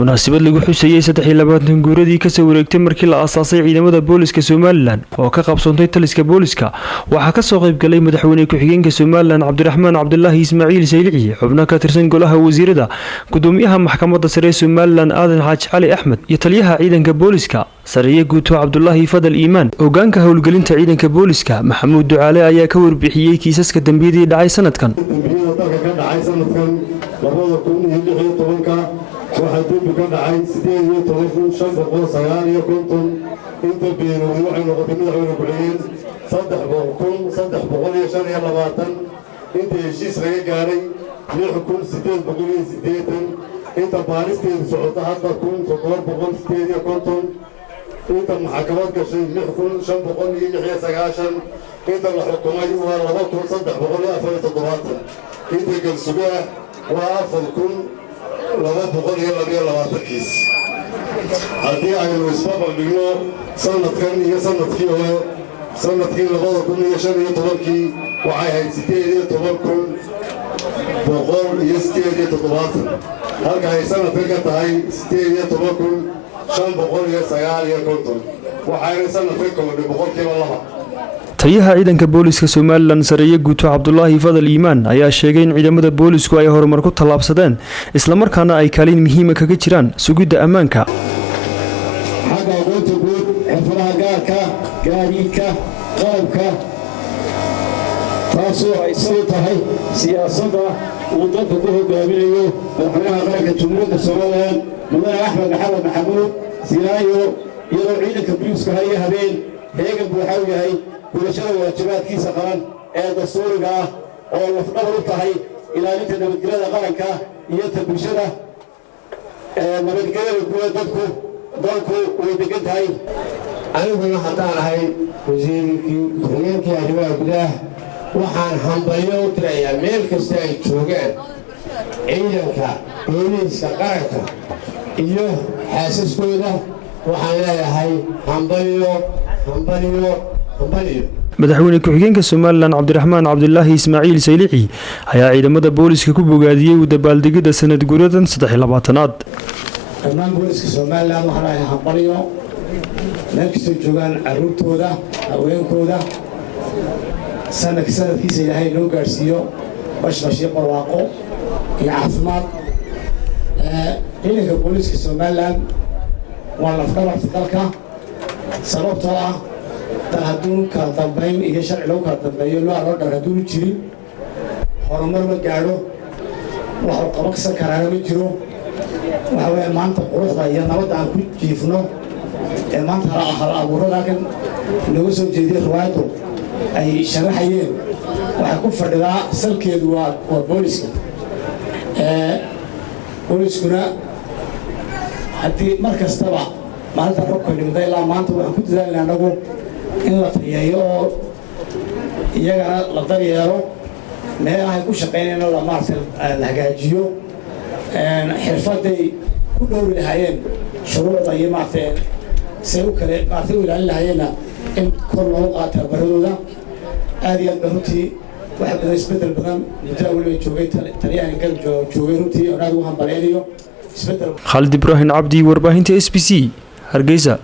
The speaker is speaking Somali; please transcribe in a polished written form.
munaasabad lagu xusayay 23 guuradii ka soo wareegtay markii la aasaasay ciidamada booliska Soomaaliland oo ka qabsoontay taliska booliska waxa ka soo qayb galay madaxweyne ku-xigeenka Soomaaliland Cabdiraxmaan Cabdullaahi Ismaaciil Saylici xubno ka tirsan golaha wasiirada gudoomiyaha maxkamadda sare ee Soomaaliland Aadan Xaaji Cali Axmed iyo taliyaha ciidanka booliska Sariye Guuto Cabdullaahi Fadal Iimaan hoggaanka howlgelinta ciidanka booliska Maxamuud Ducaale ayaa ka warbixiyay kiisaska dambiyada dhacay sanadkan waxaa dib ka dhacay 18,559 inta beeruhu waxay noqotay madaxweyne ku-xigeen 3,325 inta heshiis laga gaaray 6,880 inta baaristeedu socota hadda 1,758 inta maxkamad gashay 6,596 inta la xukumay waa 2,347 inta galsugaa waa 4,222 kiis haddii aynu isbabaldhigno sanadkan iyo sanadkii hore sanadkii 2015 waxay ahayd 18,187 halka ay sanadkan ka tahay 18,559 waxayna sanadkan kordhay 2%. taliyaha ciidanka booliska Soomaaliland Sariye Guuto Cabdullaahi Fadal Iimaan ayaa sheegay in ciidamada boolisku ay horumar ku talaabsadeen isla markaana ay kaalin muhiim ah kaga jiraan sugidda ammaanka xagga awoodda guud xirfadaha gaarka gaadiidka qalabka taasoo ay soo tahay siyaasadda uu dalka ku hogaaminayo madaxweynaha qaranka Jamhuuriyadda Soomaaliland Mudane Axmed Maxamed Maxamuud Silaayo iyadoo ciidanka booliska haya habeen heegan buuxa u yahay gudashada waajibaadkiisa qaran ee dastuuriga ah oo lafdhabar u tahay ilaalinta nabadgelyada qaranka iyo bulshada nabadgelyada guud dalku way degan tahay aniguna haddaan ahay wasiirkii ku-xigeenkii arrimaha gudaha waxaan hambalyo u tirayaa meel kasta ay joogaan ciidanka booliiska qaranka iyo xaasaskooda waxaan leeyahay hambalyo madaxweyne ku-xigeenka Soomaaliland Cabdiraxmaan Cabdullaahi Ismaaciil Saylici ayaa ciidamada booliska ku bogaadiyay u dabaaldegida sanad guuradan 23aad dhammaan booliska Soomaaliland waxaa la hambalyo meel kasta joogaan caruurtooda haweenkooda sanadkiisa Ilaahay noo gaarsiiyo bashbash iyo barwaaqo iyo caafimaad ciidanka booliska Soomaaliland waa lafdhabarta dalka sababtoo ah dal hadduu kala dambayn iyo sharci lagu kala dambeeyo loo dhar hadduu jirin horumar ma gaadho waxa uu qabsan karaana ma jiro waxa weeye maanta quruxda iyo nabadda aan ku jiifno ee maanta hal abuurada kan lagu soo jeediyay riwaayadu ay sharaxayeen waxa ku fadhidaa salkeedu waa booliska booliskuna haddii mar kastaba maalinta rogka dhigday ilaa maanta waxaan ku dadaalnaa anagu in la tayeeyo oo iyagana la daryeelo meelahay ku shaqaynayna la hagaajiyo xirfaday ku dhowri lahaayeen shuruucda iyo say u kale u ilaalin lahaayeenna in kor loogu qaato baradooda aad iyo aad runtii wax badan isbedel badan muddaa weliba joogay taliyahan garab joogay runtii oo aad ugu hambaleynayo isbedel Khalid Ibrahim Abdi warbaahinta SBC Hargeysa.